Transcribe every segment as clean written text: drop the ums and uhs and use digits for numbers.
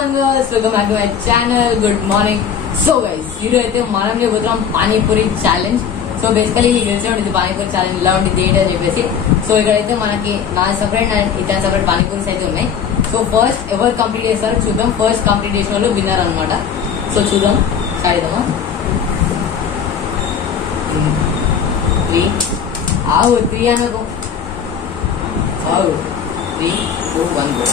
everyone, welcome back to my channel. Good morning. So guys, ఈరోజు అయితే మనం చేయబోతున్నాం పానీపూరి ఛాలెంజ్. సో బేసికలీ మీకు తెలిసే ఉంటుంది పానీపూరి ఛాలెంజ్ ఇలా ఉంటుంది ఏంటి అని చెప్పేసి. సో ఇక్కడైతే మనకి నా సపరేట్ అండ్ ఇతర సపరేట్ పానీపూరీస్ అయితే ఉన్నాయి. సో ఫస్ట్ ఎవరు కంప్లీట్ చేస్తారో చూద్దాం. ఫస్ట్ కంప్లీట్ చేసిన వాళ్ళు విన్నర్ అనమాట. సో చూద్దాం, స్టార్ట్ చేద్దామా? 3 అనకు 3, 2, 1 go.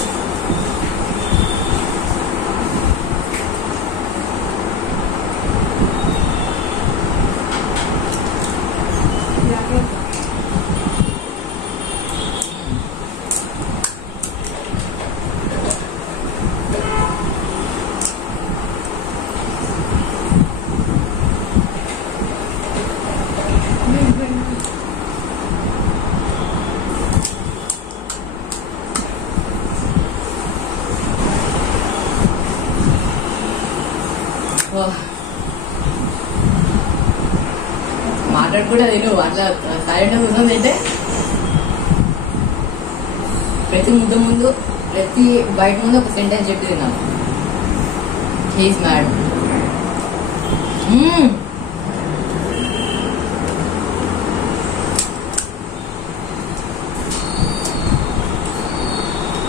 మాట్లాడుకుంటే తిను, అట్లా సైలెంట్ కూర్చొని తింటే ప్రతి ముద్ద ముందు ప్రతి బయట ముందు ఒక సెంటెన్స్ చెప్పి తిన్నాను. He's mad.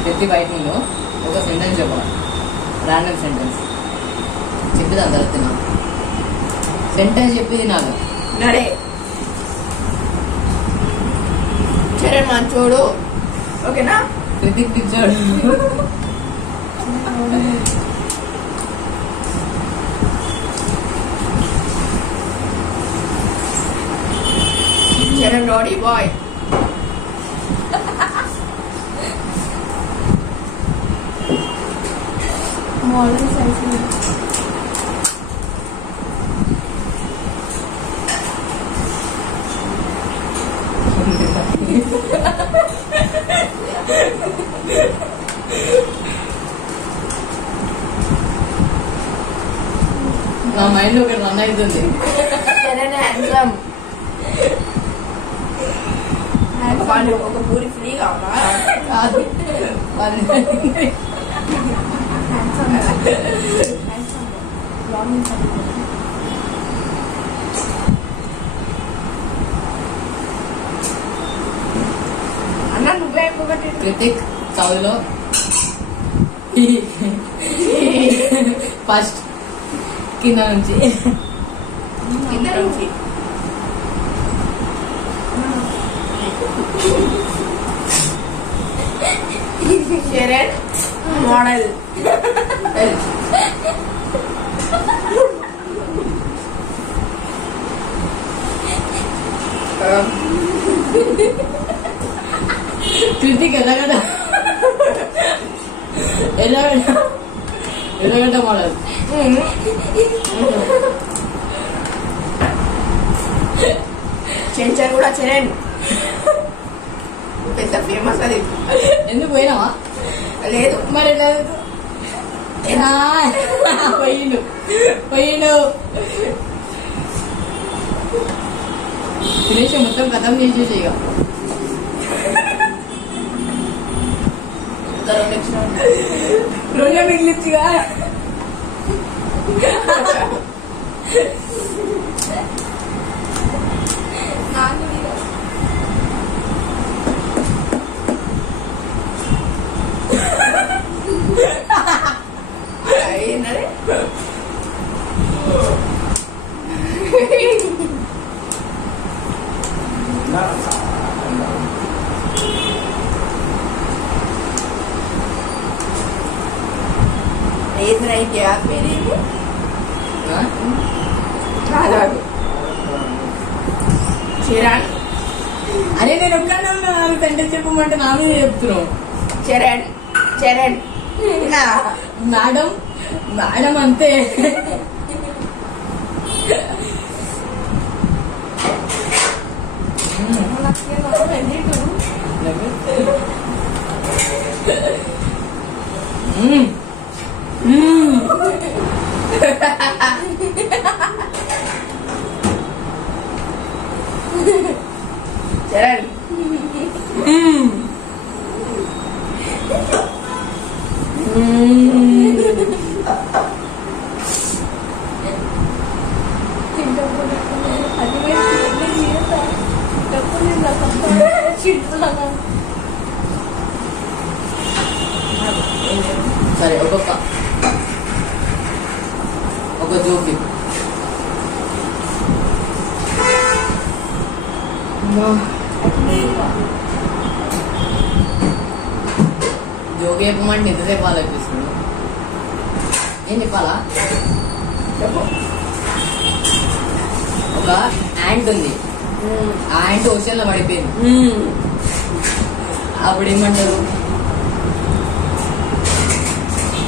ప్రతి బయట ముందు ఒక సెంటెన్స్ చెప్పాలి, ర్యాండమ్ సెంటెన్స్ చెప్పి దాని తర్వాత తిన్నాను. సెంటెన్స్ చెప్పి తినాలి. నడే చరణ్ మంచోడు, ఓకేనా? క్రితిక్ పిచ్చాడు. చరణ్ రాడీ బాయ్. మోడల్ సైజ్ నా మైండ్ ఒక రన్ అవుతుంది. ఒక పూరి ఫ్రీ కావాలా? అన్న నువ్వే ఇంకొకటి. క్రితిక్ చదువులో ఫస్ట్ కింద నుంచి చరణ్ మోడల్. క్రితిక్ ఎలాగడ్డ మోడల్. చెంచర్ కూడా చరణ్ పెద్ద ఫేమస్. అది ఎందుకు పోయినావా? లేదు మరి పోయిండు తినేసి మొత్తం కథం చేసేసి ఇక రెండు మిగిలిచ్చిగా. చరణ్ అరే నేను ఒక్కనే ఉన్నా, సెంటెన్స్ చెప్పమంటే నా మీద చెప్తున్నావు. చరణ్ మేడం మేడం అంతే. చరణ్ సరే ఒక జోక్ జోక్ చెప్పమంటే ఎంతసేపు ఆలోచిస్తుంది ఏం చెప్పాలా ఒక యాంట్ ఉంది ఆ యాంట్ ఓషన్ లో పడిపోయింది అప్పుడు ఏమంటారు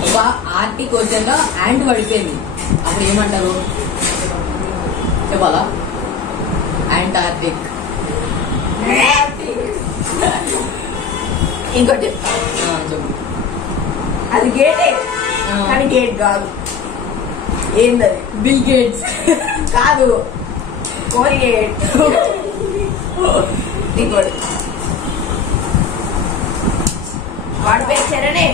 ఒక ఆర్టిక్ ఓషన్ లో యాంట్ పడిపోయింది అప్పుడు ఏమంటారు చెప్పాలా యాంటార్టిక్ ఇంకోటి చెప్పు అది గేటే కానీ గేట్ కాదు ఏందది బిల్ గేట్స్ కాదు కోల్గేట్ ఇంకోటి వాడి పేరు చరణే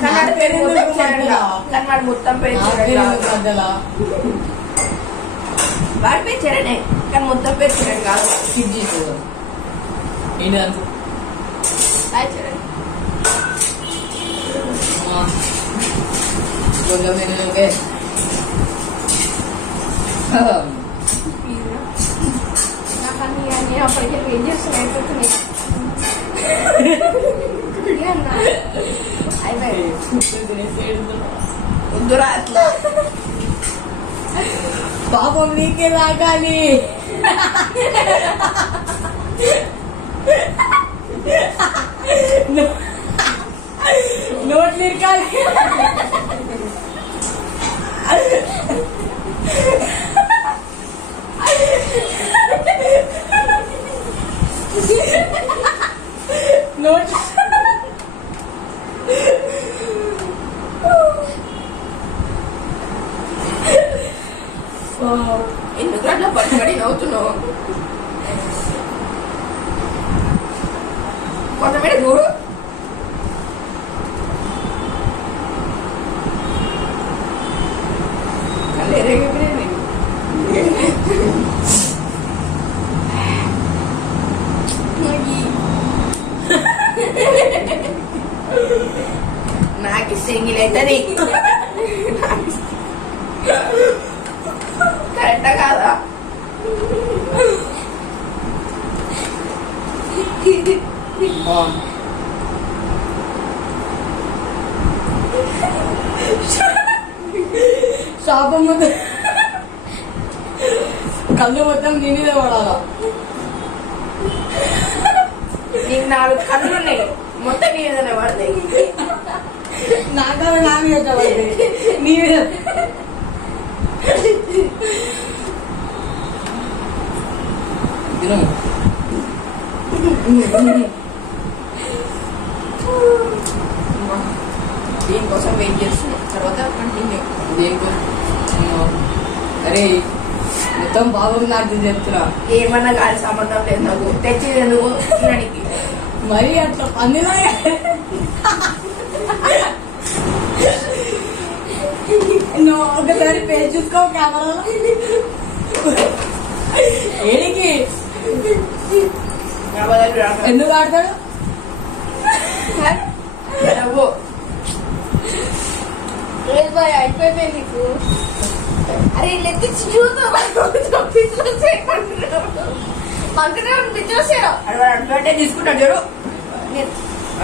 కన్నడ పేరు మొత్తం చరణ్ కానీ వాడు మొత్తం పేరు వాడి పేరు చరణే కానీ మొత్తం పేరు చరణ్ కాదు స్కిప్ చేసేదా ఏంటి అంత చరణ్ ఓకే నేను అప్పటికే ఏం చేస్తున్నా అయిపోతున్నాయి వద్దురా అట్లా పాపం నీకే రాగాలి నోట్లు ఇరకాలి నోట్ ఎందుకు అట్లా పట్టుబడి నవ్వుతున్నావు కొంతమేర చూడు నాకు సింగిల్ అవుతుంది కరెక్టా కాదా శాపం మొత్తం కళ్ళు మొత్తం నీ మీద పడాలా నీకు 4 కళ్ళు ఉన్నాయి మొత్తం నీ మీదనే పడతాయి నాకన్నా నా మీద పడతాయి నీ మీద దీనికోసం వెయిట్ చేస్తున్నాం తర్వాత కంటిన్యూ అరే మొత్తం బాగుంది నాకు చెప్తున్నా ఏమన్నా కాదు సంబంధం లేదు నాకు తెచ్చేది ఎందుకు తినడానికి మరి అట్లా పందిలాగా నువ్వు ఒకసారి పేజ్ చూసుకో కెమెరాలో ఏడికి ఎందుకు ఆడతాడు అయిపోయింది నీకు అరే లెక్కించి చూద్దాం అడ్వాంటే తీసుకుంటాడు చూడు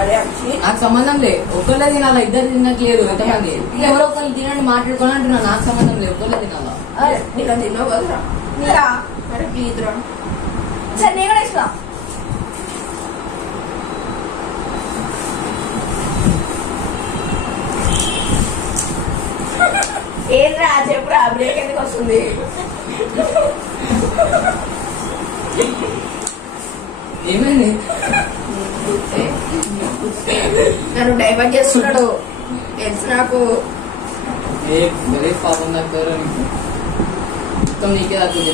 అదే నాకు సంబంధం లేదు ఒకళ్ళే తినాలా ఇద్దరు తినట్లేదు ఎంతమంది ఎవరో ఒకళ్ళు తినండి మాట్లాడుకోవాలి అంటున్నా నాకు సంబంధం లేదు ఒకళ్ళే తినాలా నీకు తిన్నావు కదరా నీరా మరి ప్లీజ్ రా సరే నేను కూడా ఇస్తా ఏంట్రా చెప్పురా బ్రేక్ ఎందుకు వస్తుంది ఏమైంది నన్ను డైవర్ట్ చేస్తున్నాడు తెలుసు నాకు గలీజ్ పాపం తాకుతారు మొత్తం నీకే తాకుతుంది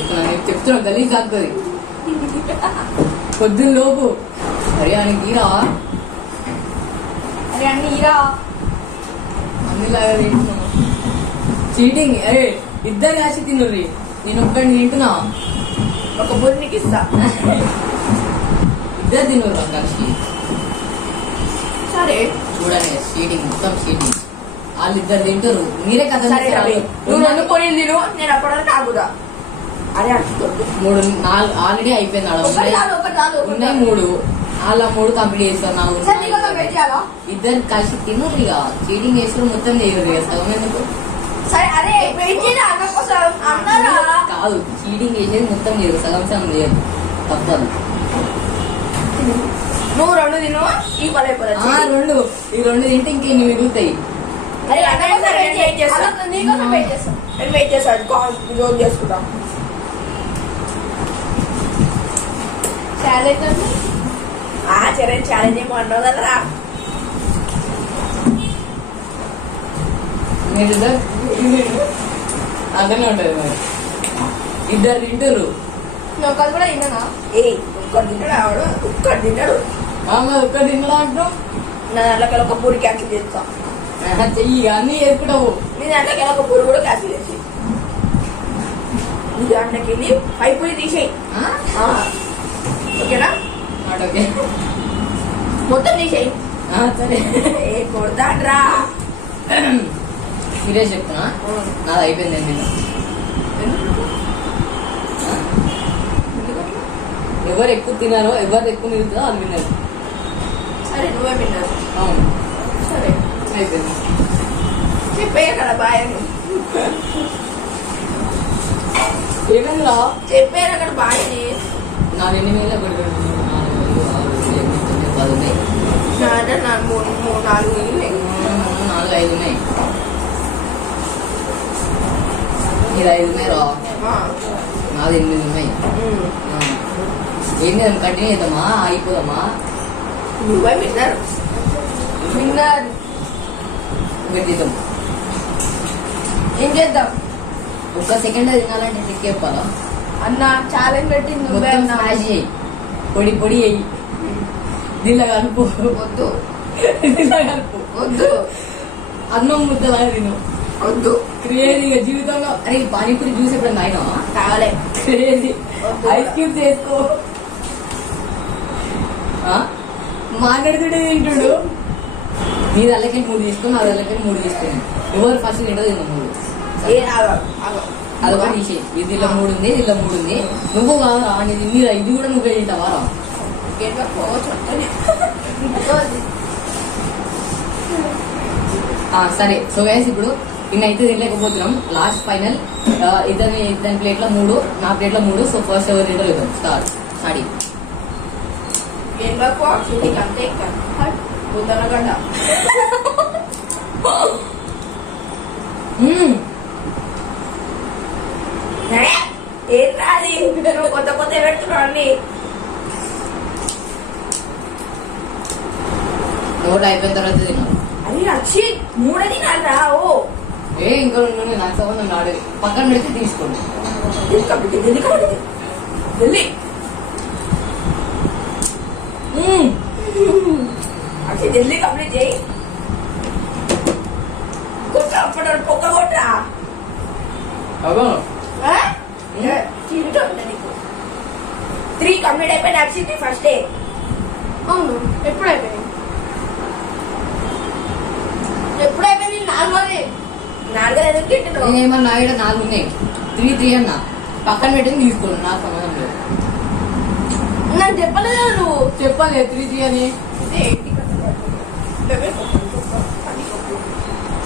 చెప్తున్నా గలీజ్ తాకుతుంది పొద్దున్న లోపు అరే అని గీరా అరే అన్ని ఇరా అన్ని పందిలాగా తింటున్నావు. చీటింగ్. అరే ఇద్దరు కాసి తినుర్రి, నేను ఒక్కడిని తింటున్నా. ఒక బుర్రికి ఇస్తా. ఇద్దరు తినుర్రు కలిసి. సరే చూడండి చీటింగ్, మొత్తం చీటింగ్. వాళ్ళిద్దరు తింటారు, మీరే కథ. సరే రవి, నువ్వు 2 పొడిలు తిను, నేను అప్పటివరకు ఆగుదా. అరే 3 4 ఆల్రెడీ అయిపోయింది. ఒకటి చాలు. ఉన్నాయి 3, వాళ్ళ 3 కంప్లీట్ చేస్తారు. సరే నీకు ఒక వెయిట్ చేయాలా? ఇద్దరు కలిసి తినుర్రు. ఇక చీటింగ్ చేసుకుని మొత్తం చేయరు ఇక సగం ఎందుకు. సరే అరే వెయిట్ చేయరా అన్న కోసం అన్నారా? కాదు, చీటింగ్ చేసేది మొత్తం చేయరు, సగం సగం చేయరు, తప్పదు. నువ్వు 2 తిను, ఈ పని అయిపోతుంది. ఈ 2 తింటే ఇంకెన్ని మిగులుతాయి. అరే అన్న కోసం వెయిట్ చేస్తా. నీకోసం వెయిట్ చేస్తా. నేను వెయిట్ చేస్తాను, జోక్ చేసుకుంటాం. ఛాలెంజ్ ఛాలెంజ్ ఏమో అన్నావు కదరా. మీరు అదనే ఉంటది మరి. ఇద్దరు తింటారు. ఒకరు కూడా తిన్నా. ఒక్కడు తిన్నాడు, ఆవిడ ఒక్కడు తిన్నాడు. మరి ఒక్కడు తిన్నా అంటాం. నా దాంట్లోకి ఒక పూరి క్యాన్సిల్ చేస్తా. చెయ్యి అన్ని చేసుకుంటావు. నీ దాంట్లోకి ఒక పూరి కూడా క్యాన్సిల్ చేసి నీ దాంట్లోకి వెళ్ళి 5 పూరి తీసేయి. ఓకేనా? ఓకే, మొత్తం తీసేయి. సరే. కొడతాడ్రా. సీరియస్ చెప్తున్నా, నాది అయిపోయింది. నేను ఎవరు ఎక్కువ తినారో, ఎవరు ఎక్కువ మిగులుతుందో వాళ్ళు విన్నారు. సరే నువ్వే విన్నారు. అవును, సరే అయిపోయింది. చెప్పే కదా బాయ్. ఏమైందిరా? చెప్పారు అక్కడ బాయ్. నా 2 వేల 1 2 3 4 5 6 7 8 9 10 ఉన్నాయి. 4 5 ఉన్నాయి. ఇది 5 ఉన్నాయి రా. నాది 8 ఉన్నాయి. ఏం చేద్దాం, కంటిన్యూ చేద్దామా, అయిపోదామా? నువ్వే విన్నారు. పెట్టిద్దాం. ఏం చేద్దాం? ఒక్క సెకండ్ తినాలంటే ట్రిక్ చెప్పాలా? అన్న ఛాలెంజ్ పెట్టింది నువ్వే మొత్తం అన్నా. స్మాష్ చేయి, పొడి పొడి అయ్యి దీనిలో కలుపు. వద్దు దీనిలో కలుపు. వద్దు. అన్నం ముద్దలాగా తిను. వద్దు. క్రేజీ జీవితంలో. అరే పానీపూరి జ్యూస్ ఎప్పుడైనా తాగినావా? కావాలి. క్రేజీ. ఐస్ క్యూబ్స్ వేసుకో. మాట్లాడుతుంటే తింటుడు. నీ దళ్ళకి 3 తీసుకుని, నా దళ్ళకి 3 తీసుకుని. ఎవరు ఫస్ట్ తింటో తిన్నా 3. అదొకటి తీసేయి. ఇది ఇలా 3 ఉంది, ఇలా 3 ఉంది. నువ్వు కాదా ఇది కూడా నువ్వే తింటావా? సరే. సో గైస్, ఇప్పుడు ఇన్నైతే తినలేకపోతున్నాం. Last final. ఇద్దరి ప్లేట్ లో 3, నా ప్లేట్ లో 3. సో ఫస్ట్ ఎవరు తింటారు ఇద్దాం. స్టార్ట్. అంతే ఉత్తరగడ్డ. ఏం రాది, కొత్త కొత్త పెడుతున్నావు అన్ని. నోట్ అయిపోయిన తర్వాత తిన్నాను. అది వచ్చి 3 తినాలరా. ఓ ఇంకా 2 నాకు సంబంధం నాడు. పక్కన పెడితే తీసుకోండి. ఢిల్లీ అక్షయ్ ఢిల్లీ కంప్లీట్ చేయి. కొట్ట అప్పటి పొక్క కొట్టరా. అవో 3 కంప్లీట్ అయిపోయిన అక్షయ్ ఫస్ట్ డే. అవును, ఎప్పుడు అయిపోయింది? 4 ఎందుకు తింటున్నావు? నేనేమన్నా నా 4 ఉన్నాయి. 3 అన్నా. పక్కన పెట్టింది తీసుకోండి, నాకు సంబంధం లేదు. నాకు చెప్పలేదు నువ్వు. చెప్పాలి 3 అని.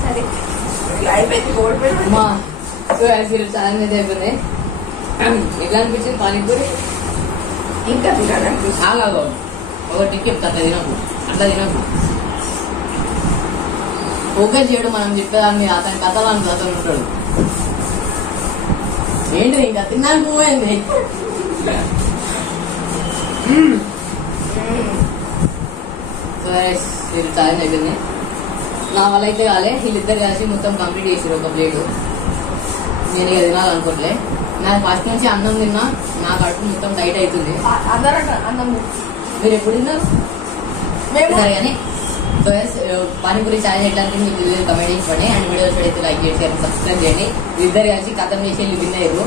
సరే అయిపోయింది. మా ఛాలెంజ్ అయితే అయిపోయింది. ఎట్లా అనిపించింది పానీపూరి? ఇంకా తినాలనిపిస్తుంది. ఆగాగో, ఒక టిక్ చెప్తా. అట్లా తినకు. ఫోకస్ చేయడు మనం చెప్పేదాన్ని. అతని కథలు అతను ఉంటాడు. ఏంటి ఇంకా తిన్నాను పోయింది. ఛాలెంజ్ అయిపోయింది. నా వల్ల అయితే కాలే. వీళ్ళిద్దరు కలిసి మొత్తం కంప్లీట్ చేసారు ఒక ప్లేట్. నేను ఇక తినాలనుకోవట్లే. నాకు ఫస్ట్ నుంచి అన్నం తిన్నా, నా కడుపు మొత్తం టైట్ అవుతుంది. అన్నం మీరు ఎప్పుడు తిన్నారు? మేము సరే కానీ సో ఎస్ పానీపూరి ఛాలెంజ్ ఎట్లా అంటే మీకు కమెంట్ చేసి పడి అండ్ వీడియో అయితే లైక్ చేసి సబ్స్క్రైబ్ చేయండి. ఇద్దరు కలిసి కథం చేసి వెళ్ళి విన్నారు.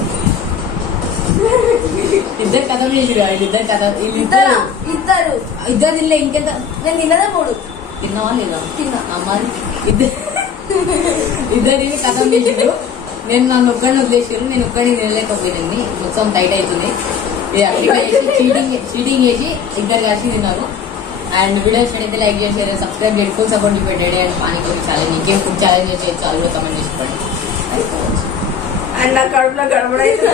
ఇద్దరు కథం చేసిరు. ఇద్దరు కథ ఇద్దరు తినలే. ఇంకెంత నేను తిన్నదే 3 తిన్నావా లేదా? తిన్నా. అమ్మాయి ఇద్దరు కథం చేసిరు. నేను నన్ను ఒక్కడిని వదిలేసారు. నేను ఒక్కడిని తినలేకపోయింది. మొత్తం టైట్ అవుతుంది. చీటింగ్ చేసి ఇద్దరు కలిసి తిన్నారు. అండ్ వీడియోస్ అయితే లైక్ చేసి సబ్స్క్రైబ్ చేసి ఫుల్ సపోర్ట్ పెట్టండి. అండ్ పానీపూరి ఛాలెంజ్ ఇంకేం ఫుడ్ ఛాలెంజ్ చేయొచ్చు అది కూడా కమెంట్ చేసి పడండి. అండ్ నా కడుపులో గడబడైతే